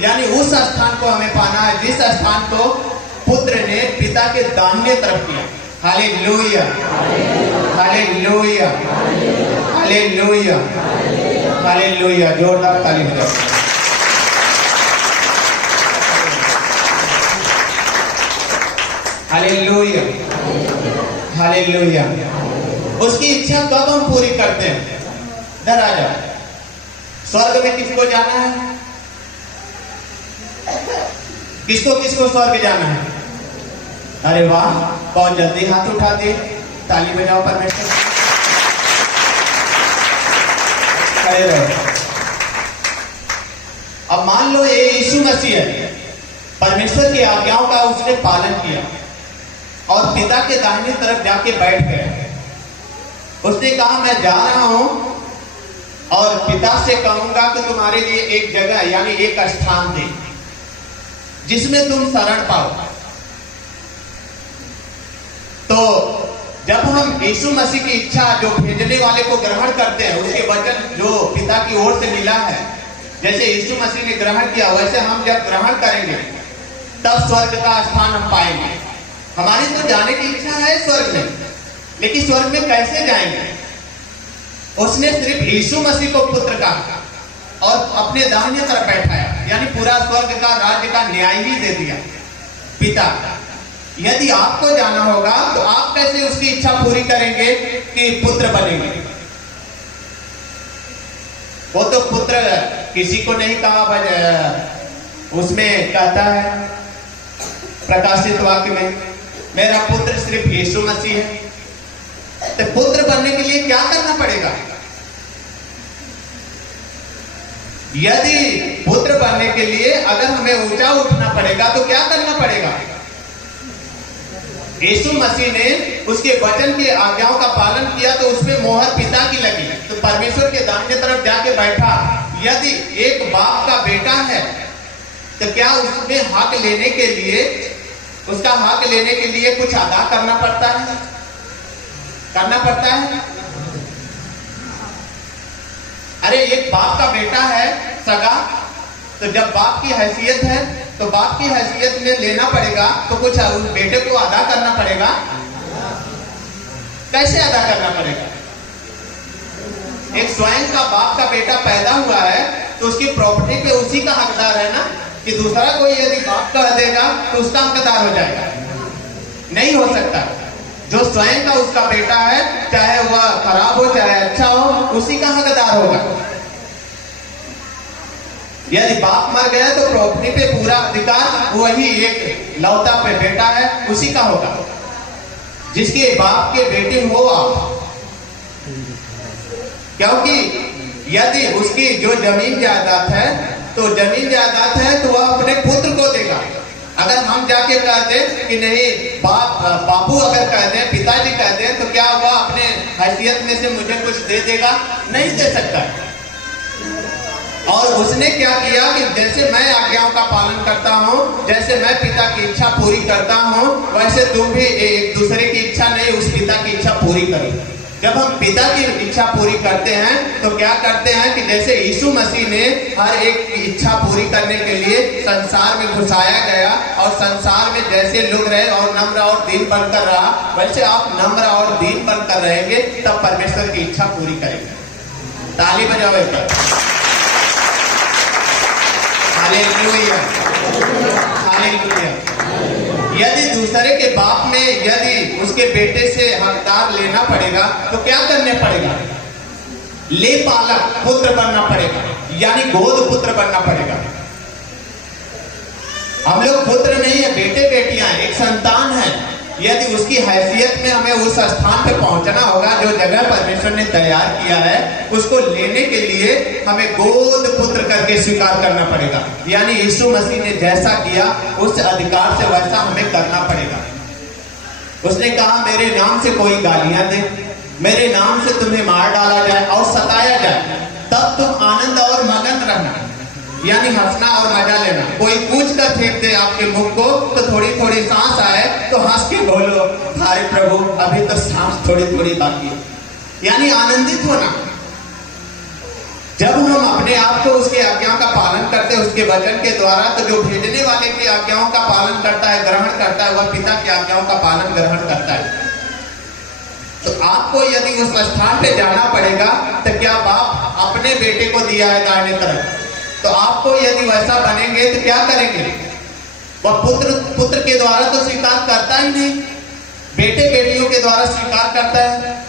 यानी उस स्थान को हमें पाना है जिस स्थान को पुत्र ने पिता के दाहिने तरफ किया। Hallelujah, hallelujah, hallelujah, hallelujah. जोरदार ताली बजाओ। Hallelujah, hallelujah. उसकी इच्छा कब हम पूरी करते हैं? इधर आ जाओ। स्वर्ग में किसको जाना है? किसको किसको स्वर्ग जाना है? अरे वाह, बहुत जल्दी हाथ उठा दिए। ताली बजाओ परमेश्वर। खड़े रहो। अब मान लो ये यीशु मसीह है, परमेश्वर की आज्ञाओं का उसने पालन किया और पिता के दाहिने तरफ जाके बैठ गए। उसने कहा मैं जा रहा हूं और पिता से कहूंगा कि तुम्हारे लिए एक जगह यानी एक स्थान दे जिसमें तुम शरण पाओ। तो जब हम यीशु मसीह की इच्छा जो भेजने वाले को ग्रहण करते हैं, उसके वचन जो पिता की ओर से मिला है, जैसे यीशु मसीह ने ग्रहण किया वैसे हम जब ग्रहण करेंगे तब स्वर्ग का स्थान हम पाएंगे। हमारी तो जाने की इच्छा है स्वर्ग में, लेकिन स्वर्ग में कैसे जाएंगे? उसने सिर्फ यीशु मसीह को पुत्र कहा और अपने दाहिने तरफ बैठाया, यानी पूरा स्वर्ग का राज्य का न्याय ही दे दिया पिता। यदि आपको जाना होगा तो आप कैसे उसकी इच्छा पूरी करेंगे कि पुत्र बनेंगे? वो तो पुत्र किसी को नहीं कहा, उसमें कहता है प्रकाशित वाक्य में मेरा पुत्र सिर्फ यीशु मसीह है। तो पुत्र बनने के लिए क्या करना पड़ेगा? यदि पुत्र बनने के लिए अगर हमें ऊंचा उठना पड़ेगा तो क्या करना पड़ेगा? यीशु मसीह ने उसके वचन की आज्ञाओं का पालन किया तो उसमें मोहर पिता की लगी, तो परमेश्वर के दाहिने तरफ जाके बैठा। यदि एक बाप का बेटा है तो क्या उसमें हक लेने के लिए, उसका हक लेने के लिए कुछ अदा करना पड़ता है? करना पड़ता है? अरे एक बाप का बेटा है सगा, तो जब बाप की हैसियत है तो बाप की हैसियत में लेना पड़ेगा, तो कुछ उस बेटे को अदा करना पड़ेगा। कैसे अदा करना पड़ेगा? एक स्वयं का बाप का बेटा पैदा हुआ है तो उसकी प्रॉपर्टी पे उसी का हकदार है ना, कि दूसरा कोई यदि बाप कह देगा तो उसका हकदार हो जाएगा? नहीं हो सकता। जो स्वयं का उसका बेटा है, चाहे वह खराब हो चाहे अच्छा हो, उसी का हकदार होगा। यदि बाप मर गया तो प्रॉपर्टी पे पूरा अधिकार वही एक लौता पे बेटा है उसी का होगा। जिसके बाप के बेटे हो आप, क्योंकि यदि उसकी जो जमीन जायदाद है तो जमीन जायदाद है तो वह अपने पुत्र को देगा। अगर हम जाके कह दें कि नहीं, बापू अगर कह दें, पिताजी कह दें, तो क्या वह अपने हैसियत में से मुझे कुछ दे देगा? नहीं दे सकता। और उसने क्या किया कि जैसे मैं आज्ञाओं का पालन करता हूं, जैसे मैं पिता की इच्छा पूरी करता हूं, वैसे तुम भी एक दूसरे की इच्छा नहीं, उस पिता की इच्छा पूरी करो। जब हम पिता की इच्छा पूरी करते हैं तो क्या करते हैं कि जैसे यीशु मसीह ने हर एक की इच्छा पूरी करने के लिए संसार में घुसाया गया और संसार में जैसे लोग रहे और नम्र और दीन बनकर रहा, वैसे आप नम्र और दीन बनकर रहेंगे तब परमेश्वर की इच्छा पूरी करेंगे। ताली बजाओ एक बार। Hallelujah, hallelujah. यदि दूसरे के बाप में यदि उसके बेटे से हकदार लेना पड़ेगा तो क्या करने पड़ेगा? ले पालक पुत्र बनना पड़ेगा, यानी गोद पुत्र बनना पड़ेगा। हम लोग पुत्र नहीं है, बेटे बेटियां हैं, एक संतान है। यदि उसकी हैसियत में हमें उस स्थान पे पहुंचना होगा जो जगह परमेश्वर ने तैयार किया है, उसको लेने के लिए हमें गोद पुत्र करके स्वीकार करना पड़ेगा। यानी यीशु मसीह ने जैसा किया उस अधिकार से वैसा हमें करना पड़ेगा। उसने कहा मेरे नाम से कोई गालियां दे, मेरे नाम से तुम्हें मार डाला जाए और सताया जाए, तब तुम आनंद और मगन रहना, यानी हंसना और मजा लेना। कोई पूछ कर फेंक दे आपके मुख को तो थोड़ी थोड़ी सांस आए तो हंस के बोलो, अरे प्रभु अभी तो सांस थोड़ी थोड़ी बाकी है, यानी आनंदित होना। जब हम अपने आप को उसकी आज्ञाओं का पालन करते हैं उसके वचन के द्वारा, तो जो भेजने वाले की आज्ञाओं का पालन करता है, ग्रहण करता है, वह पिता की आज्ञाओं का पालन ग्रहण करता है। तो आपको यदि उस स्थान पे जाना पड़ेगा तो क्या बाप अपने बेटे को दिया है दाहिने तरफ, तो आपको यदि वैसा बनेंगे तो क्या करेंगे? वह पुत्र के द्वारा तो स्वीकार करता ही नहीं, बेटे बेटियों के द्वारा स्वीकार करता है।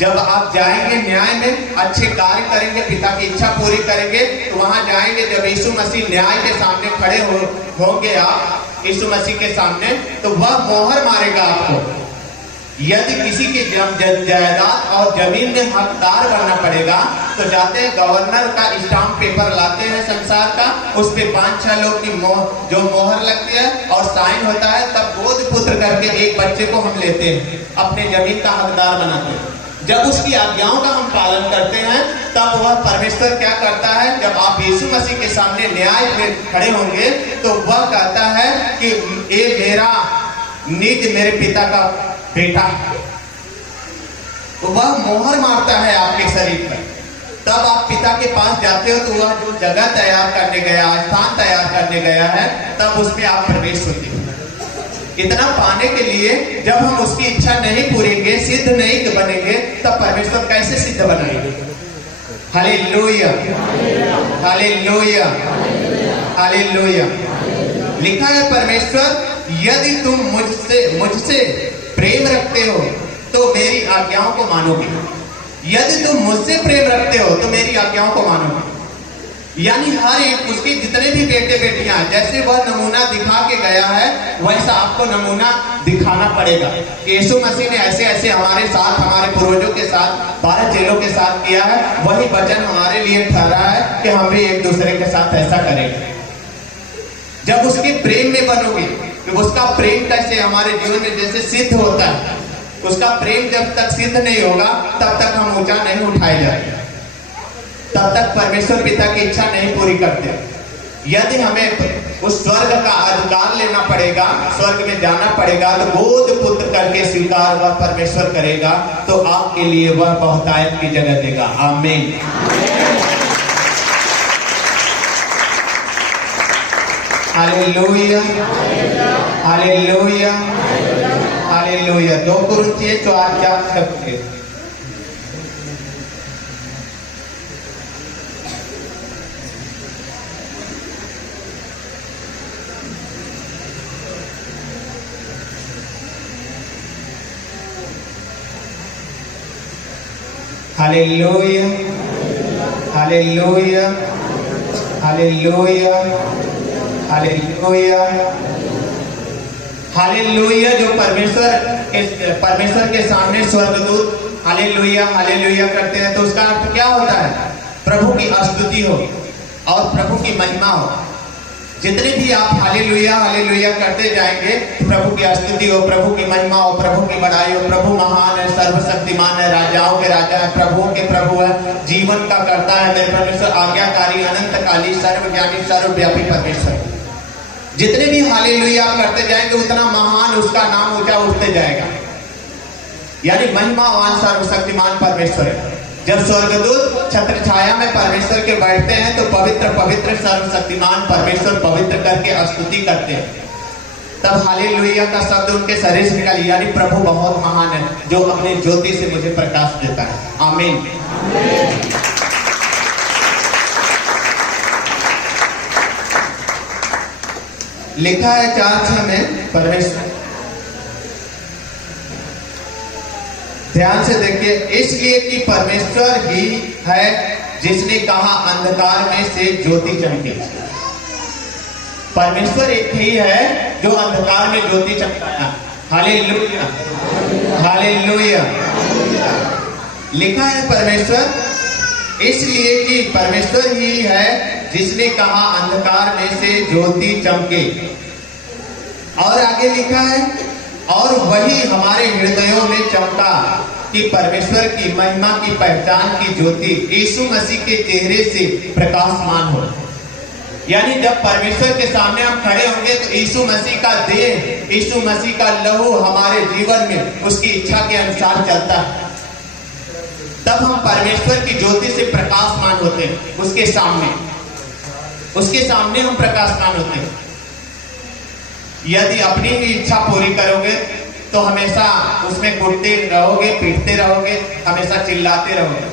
जब आप जाएंगे न्याय में, अच्छे कार्य करेंगे, पिता की इच्छा पूरी करेंगे, तो वहां जाएंगे जब यीशु मसीह न्याय के सामने खड़े होंगे आप यीशु मसीह के सामने, तो वह मोहर मारेगा आपको यदि किसी के जायदाद और जमीन में हकदार बनना पड़ेगा तो जाते हैं गवर्नर का स्टाम्प पेपर लाते हैं संसार का, उस पे 5-6 लोग की जो मोहर लगती है और साइन होता है, तब गोद पुत्र करके एक बच्चे को हम लेते हैं, अपने जमीन का हकदार बनाते हैं। जब उसकी आज्ञाओं का हम पालन करते हैं तब वह परमेश्वर क्या करता है, जब आप यीशु मसीह के सामने न्याय में खड़े होंगे तो वह कहता है कि ये मेरा निज मेरे पिता का बेटा है, तो वह मोहर मारता है आपके शरीर पर। तब आप पिता के पास जाते हो तो वह जो जगह तैयार करने गया, स्थान तैयार करने गया है, तब उसमें आप प्रवेश होते हो। इतना पाने के लिए जब हम उसकी इच्छा नहीं पूरेंगे, सिद्ध नहीं बनेंगे, तब परमेश्वर कैसे सिद्ध बनाएंगे? Hallelujah, hallelujah, hallelujah. लिखा है परमेश्वर, यदि तुम मुझसे प्रेम रखते हो तो मेरी आज्ञाओं को मानोगे। यदि तुम मुझसे प्रेम रखते हो तो मेरी आज्ञाओं को मानोगे। यानी हर एक उसके जितने भी बेटे बेटियां, जैसे वह नमूना दिखा के गया है वैसा आपको नमूना दिखाना पड़ेगा। यीशु मसीह ने ऐसे ऐसे हमारे साथ, हमारे पूर्वजों के साथ, 12 चेलों के साथ किया है, वही वचन हमारे लिए ठहरा है कि हम भी एक दूसरे के साथ ऐसा करेंगे। जब उसके प्रेम में बनोगे, उसका प्रेम कैसे हमारे जीवन में जैसे सिद्ध होता है, उसका प्रेम जब तक सिद्ध नहीं होगा तब तक हम ऊंचा नहीं उठाए जाएंगे, तब तक परमेश्वर पिता की इच्छा नहीं पूरी करते। यदि हमें उस स्वर्ग का अधिकार लेना पड़ेगा, स्वर्ग में जाना पड़ेगा, तो गोद पुत्र करके स्वीकार वह परमेश्वर करेगा, तो आपके लिए वह बहुतायत की जगह देगा। आमीन। Hallelujah, hallelujah, hallelujah. 2 कुरिन्थियों 4:4 hallelujah, hallelujah, hallelujah, hallelujah, hallelujah. जो परमेश्वर के सामने स्वर्गदूत हालेलुया हालेलुया करते हैं तो उसका अर्थ क्या होता है? प्रभु की स्तुति हो और प्रभु की महिमा हो। जितने भी आप हालेलुया हालेलुया करते जाएंगे, प्रभु की स्तुति हो, प्रभु की महिमा हो, प्रभु की बड़ाई हो। प्रभु महान है, सर्वशक्तिमान है, राजाओं के राजा है, प्रभुओं के प्रभु है, जीवन का करता है मेरे परमेश्वर, आज्ञाकारी, अनंतकाली, सर्वज्ञानी, सर्वव्यापी परमेश्वर। जितने भी हालेलुया करते जाएंगे उतना महान उसका नाम ऊंचा उठते जाएगा। यानी महिमावान सर्वशक्तिमान परमेश्वर है। जब स्वर्गदूत छत्र छाया में परमेश्वर के बैठते हैं तो पवित्र पवित्र सर्वशक्तिमान परमेश्वर पवित्र करके स्तुति करते हैं, तब हालेलुया का शब्द उनके शरीर से निकली। यानी प्रभु बहुत महान है जो अपने ज्योति से मुझे प्रकाश देता है। आमीन। लिखा है 4:6 में परमेश्वर, ध्यान से देखिए, इसलिए कि परमेश्वर ही है जिसने कहा अंधकार में से ज्योति चमके। परमेश्वर एक ही है जो अंधकार में ज्योति चमकाया। Hallelujah, hallelujah. लिखा है परमेश्वर, इसलिए कि परमेश्वर ही है जिसने कहा अंधकार में से ज्योति चमके। और आगे लिखा है, और वही हमारे हृदयों में चमका कि परमेश्वर की महिमा की पहचान की ज्योति यीशु मसीह के चेहरे से प्रकाशमान हो। यानी जब परमेश्वर के सामने हम खड़े होंगे तो यीशु मसीह का देह, यीशु मसीह का लहू हमारे जीवन में उसकी इच्छा के अनुसार चलता है, तब हम परमेश्वर की ज्योति से प्रकाशमान होते हैं। उसके सामने हम प्रकाशमान होते हैं। यदि अपनी ही इच्छा पूरी करोगे तो हमेशा उसमें कूटते रहोगे, पीटते रहोगे, हमेशा चिल्लाते रहोगे।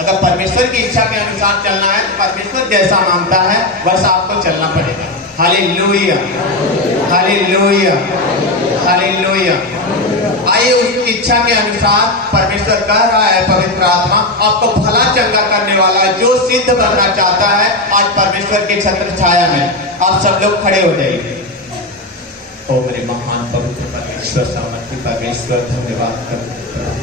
अगर परमेश्वर की इच्छा के अनुसार चलना है तो परमेश्वर जैसा मांगता है वैसा आपको चलना पड़ेगा। Hallelujah, hallelujah, hallelujah. आइए उसकी इच्छा के अनुसार परमेश्वर कह रहा है, पवित्र आत्मा आपको भला चंगा करने वाला है, जो सिद्ध बनना चाहता है आज परमेश्वर के छत्र छाया में। आप सब लोग खड़े हो जाइए। ओ मेरे महान पवित्र परमेश्वर, सामर्थ्य परमेश्वर, धन्यवाद करते हैं।